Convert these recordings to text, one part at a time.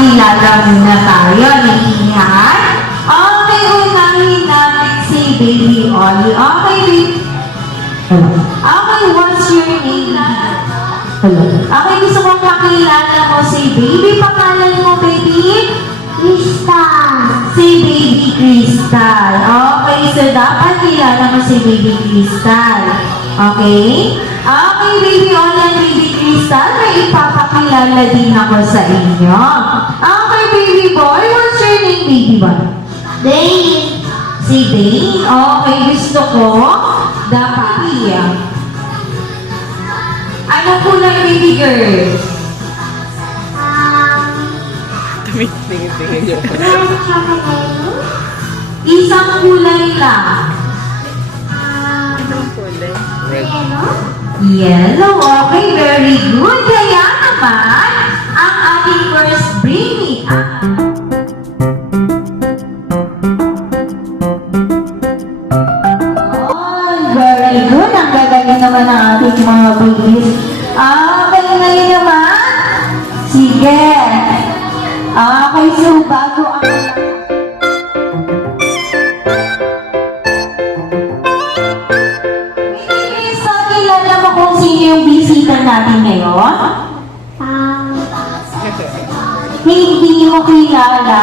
magpakilala muna tayo. Naiingat? Okay, unahin natin si Baby Ollie. Okay, baby. Okay, what's your name? Hello. Okay, gusto kong pakilala mo si Baby. Pangalan mo, baby? Crystal. Si Baby Crystal. Okay, so dapat kilala mo si Baby Crystal. Okay? Okay, Baby Ollie and Baby Crystal, may ipapakilala din ako sa inyo. Okay, Baby Boy, what's your name, Baby Boy? Dane. Si Dane. Okay, gusto ko dapat iya. Ano kulay, Baby Girl? Tingin-tingin niyo. Red chocolate. Isang kulay lang. Anong kulay? Red. Yellow. Yellow. Okay, very good. Kaya naman, ang ating first bringing very good. Ang gagaling naman ng ating mga babies. Okay, ngayon naman. Sige. Okay, so bago ang... So, kilala mo kung sino yung bisita natin ngayon? Hindi mo kilala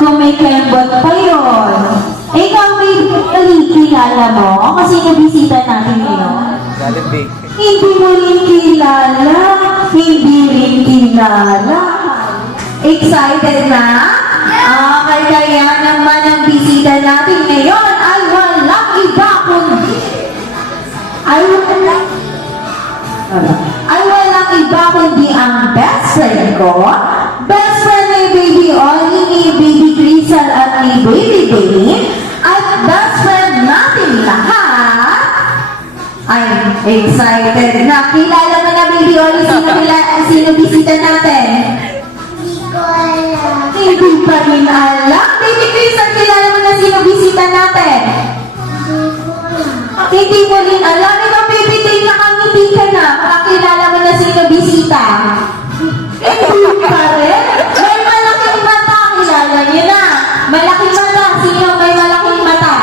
kung may kembot pa yun. Ikaw, may kilala mo kung sino bisita natin ngayon? Jollibee. Hindi mo rin kilala. Hindi rin kilala. Excited na? Okay, kaya naman ang bisita natin ngayon ay walang iba kundi walang iba kundi ang best friend ko. Best friend ni Baby Ollie, ni Baby Crystal at ni Baby Dane. At best friend natin lahat. I'm excited na. Kilala mo na, Baby Ollie, sino bisita natin? Hindi ko alam. Hindi pa rin alam. Baby Crystal, kilala mo na sino bisita natin? Hindi ko alam. Hindi mo rin alam. Ikaw, Baby Dane, nakangiti ka na. Kakilala mo na sino bisita? Hindi pa rin. May malaking mata. Kilala niyo na. Malaking mata. Sino may malaking mata?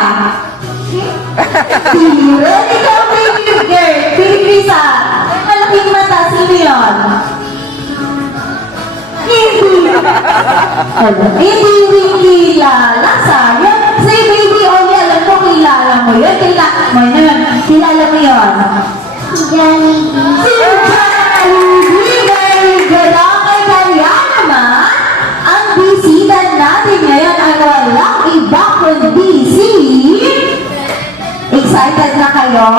Hindi rin. Ikaw, Baby Girl. Baby Crystal. May malaking mata. Sino yun? Hindi rin kilala. Sayang. Si Baby Ollie, alam ko kilala mo yun. Kilala mo yun. Jollibee. Si Jollibee. Very good. Okay, kaya naman, ang bisita natin ngayon ay walang iba kundi si... Excited na kayo?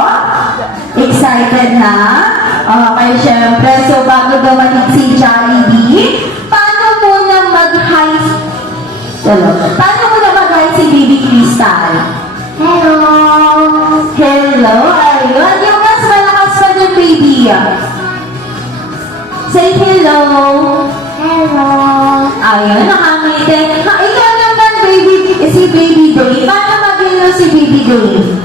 Excited na? Okay, syempre. So, bago dumating si Jollibee, paano muna mag-hi si Baby Crystal? Hello. Hello, ayun. Yung mas malakas pa ng baby. Say hello. Hello. Ayun, nakangiti. Ikaw naman, baby, si Baby Dane. Paano mag-hello si Baby Dane?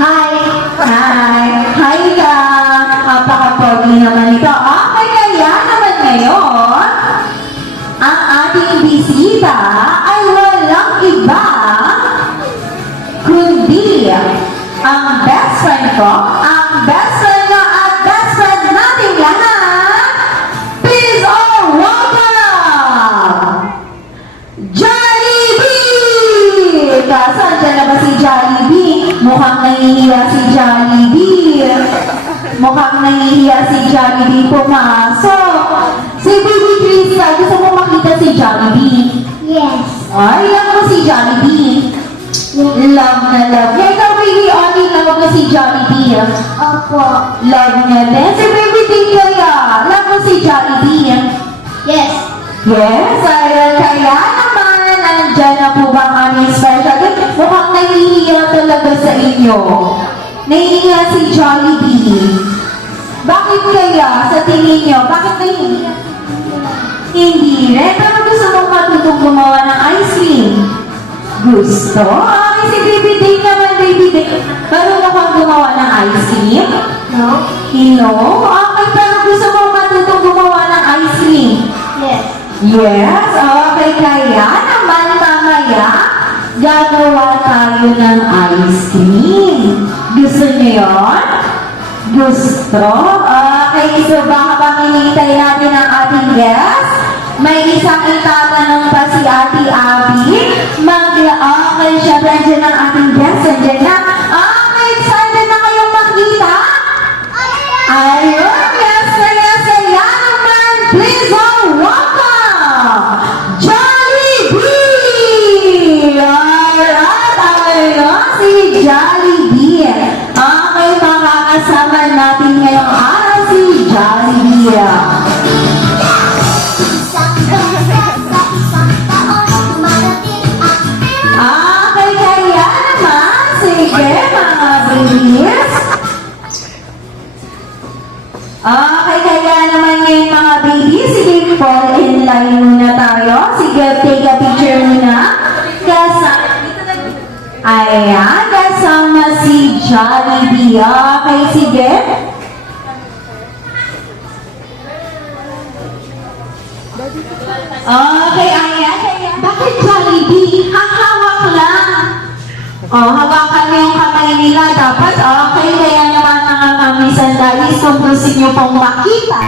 Hi. Hi. Hi ka. Napaka-pogi naman ito. Okay, kaya naman ngayon, ang ating bisita ay walang iba kundi ang best friend ko, ang best friend ko at best friend natin lahat. Please all welcome Jollibee! Saan dyan na ba si Jollibee? Mukhang nahihiya si Jollibee. Mukhang nahihiya si Jollibee pumasok. Si Baby Crystal, gusto mo makita si Jollibee? Yes. Ay, love mo si Jollibee. Love na love. Kaya ikaw, Baby Ollie, love mo si Jollibee. Opo. Love niya din. Si Baby Dane kaya, love mo si Jollibee. Yes. Yes, ayun. Kaya naman, nandyan na po ba ang aming special guest? Mukhang nahihiya talaga sa inyo. Nahihiya si Jollibee. Bakit kaya, sa tingin nyo? Bakit nahihiya? Hindi rin. Pero gusto mong matutong gumawa ng ice cream. Gusto? Okay, si Baby Dane naman, Baby Dane. Marunong kang gumawa ng ice cream? No. No? Okay, pero gusto mong matutong gumawa ng ice cream. Yes. Yun, Yes, okay. Kaya naman mamaya, gagawa tayo ng ice cream. Gusto niyo yun? Gusto? Okay, so baka pang hinihintay natin ang ating guest. May isang itatanong pa si Ate Abby. Okay, syempre andyan ang ating guest. Andyan na. Okay, excited na kayong makita? Ayun, yes, yes, yan naman. Please all welcome, Jollibee! Alright, ayun, si Jollibee. Okay, makakasama natin ngayong araw si Jollibee. Okay, kaya naman, sige mga babies. Okay, kaya naman ngayon mga babies, sige, fall in line muna tayo. Sige, take a picture muna. Ayan, kasama si Jollibee. Okay, sige. Okay, ayan. Bakit Jollibee? Hahawak lang. Hawakan niyo yung kamay nila. Dapat, okay. Kaya naman mga kami sandalis, kung gusto niyo pong makita.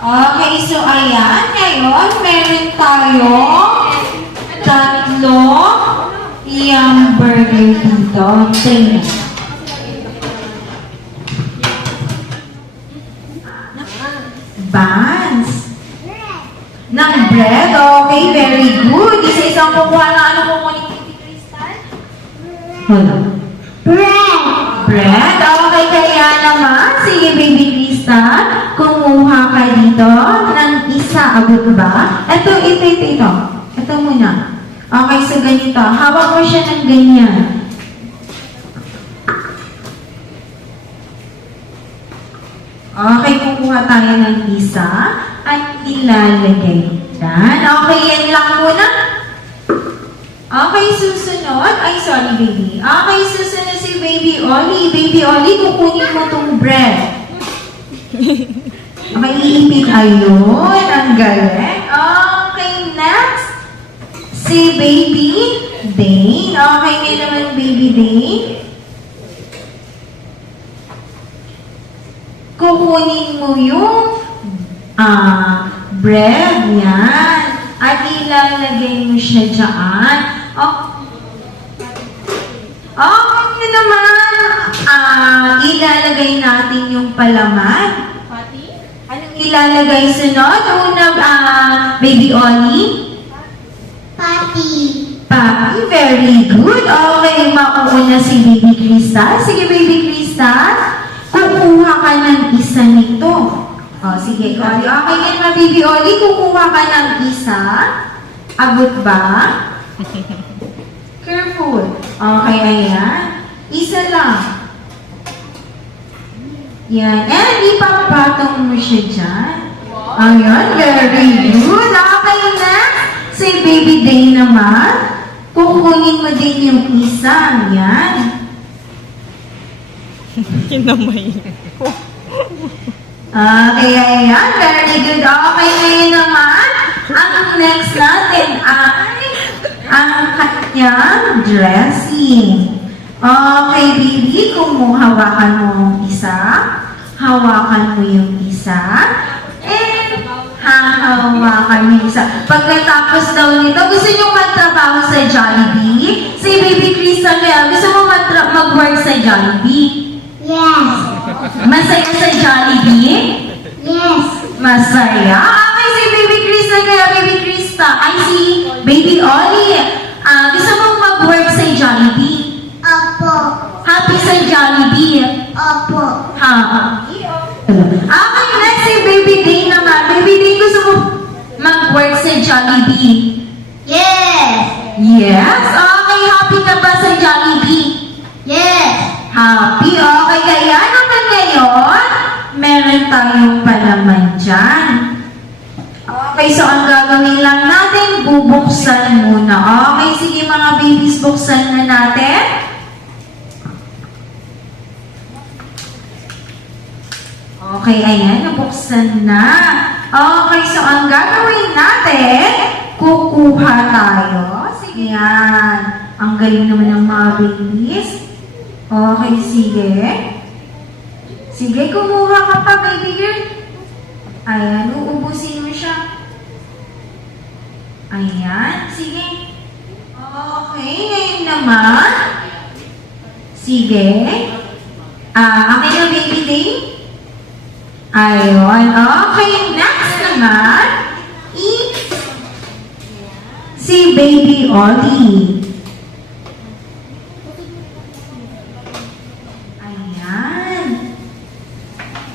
Okay, so ayan, ngayon meron tayong tatlo yung burger dito. Tingnan. Buns. Ng bread. Okay, very good. Isa-isang kukuha na ano kukunin ni Crystal? Wala. Bread. Bread. Okay, kaya naman. Sige, baby Crystal. Kumuha ka dito ng isa. Abot ba? Ito. Ito muna. Okay, so ganito. Hawak mo siya ng ganyan. Okay, kukuha tayo ng isa at ilalagay yan. Okay, yan lang muna. Okay, susunod. Ay, sorry, baby. Okay, susunod si Baby Oli. Baby Oli, kukunin mo tong bread. Okay, iipit. Ayun, ang galing. Okay, next. Si Baby Dane. Okay, ngayon naman Baby Dane. Kukunin mo yung bread yan at ilalagay mo siya dyan. Yun naman, ilalagay natin yung palaman. Anong ilalagay sunod? Una, Baby Oli? Patty. Papi, very good. Okay, mauna si Baby Crystal. Sige, Baby Crystal. Kukuha ka ng isa nito. Sige, Oli. Okay, yan na, Baby Oli. Kukuha ka ng isa. Abot ba? Careful. Okay, ayan. Isa lang. Yan. And ipapatong mo siya dyan. Ayan, very good. Okay na. Si Baby Day naman. Kukunin mo din yung isa. Yan. Kinamay. Okay, ayan. Very good. Okay, ngayon naman, ang next natin ay ang kanyang dressing. Okay, baby, kung hawakan mo yung isa, hawakan mo yung isa, and hahawakan mo yung isa. Pagkatapos daw nito, gusto nyo magtrabaho sa Jollibee? Si Baby Crystal, kaya gusto mo mag-work sa Jollibee? Yes. Masaya sa Jollibee? Yes. Masaya? Okay, si Baby Crystal, kaya Baby Crystal. Ay, si Baby Oli. Gusto mong mag-work sa Jollibee? Opo. Happy sa Jollibee? Opo. Happy? Okay, next si Baby Day naman. Baby Day, gusto mo mag-work sa Jollibee? Yes. Yes? Okay, happy ka ba sa Jollibee? Yes. Happy? Okay, kaya naman ngayon, meron tayong palaman dyan. Okay, so ang gagawin lang natin, bubuksan muna. Okay, sige mga babies, buksan na natin. Okay, ayan, nabuksan na. Okay, so ang gagawin natin, kukuha tayo. Sige, yan. Ang galing naman ng mga babies. Okay, sige. Sige, kumuha ka pa, baby girl. Ayan, uubusin mo siya. Ayan, sige. Okay, ngayon naman. Sige. Akin na, baby day. Ayun, okay. Next naman, si Baby Oli.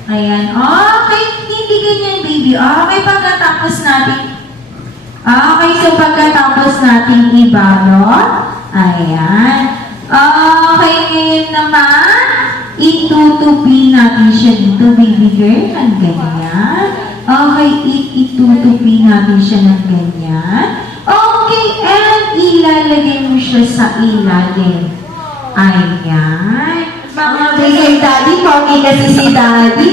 Ayan. Okay. Hindi ganyan, baby. Okay, pagkatapos natin. Okay, so pagkatapos natin ibalot. Ayan. Okay, ngayon naman. itutupi natin siya dito, baby girl, ng ganyan. Okay, itutupi natin siya ng ganyan. Okay, and ilalagay mo siya sa ilalim. Ayan. Mga bigay daddy, pogi kasi si daddy.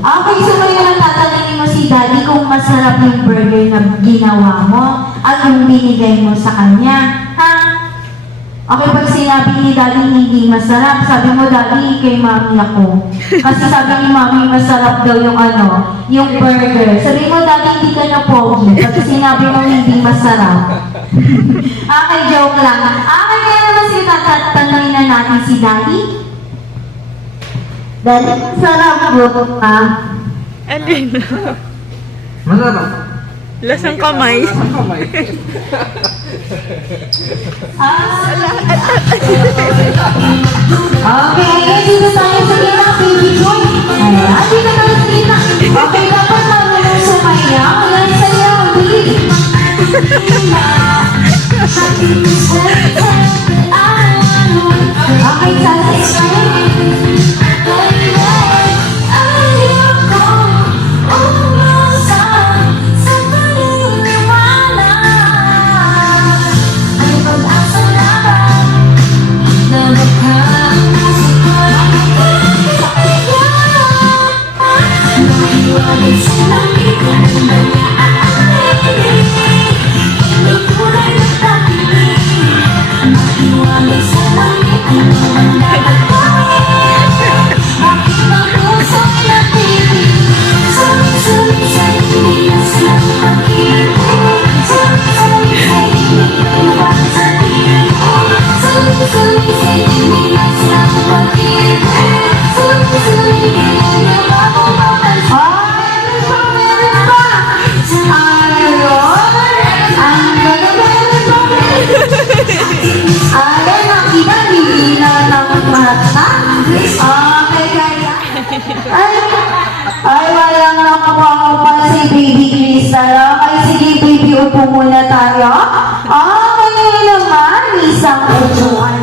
Okay, so ngayon tatanungin mo si daddy kung masarap yung burger na ginawa mo at yung binigay mo sa kanya. Ha? Okay, pag sinabi ni daddy hindi masarap, sabi mo daddy, kay mami ako. Kasi sabi ni mami masarap daw yung yung burger. Sabi mo daddy, hindi ka na pogi. Pag sinabi mo hindi masarap. Okay, joke lang. Okay, kaya naman si tatanungin na natin si daddy. Daddy, sarap po ka. Alin? Masarap. Lasang kamay. Okay, ayan, dito tayo sa gitna, baby boy. Ayan, dito tayo sa gitna. Okay, dapat marunong sumayaw. Ayan, sayaw, bilis. Okay, sasay. Ay, walang nakapangupa si Baby Crystal. Okay, sige baby, upo muna tayo. Okay, ngayon naman, isang upuan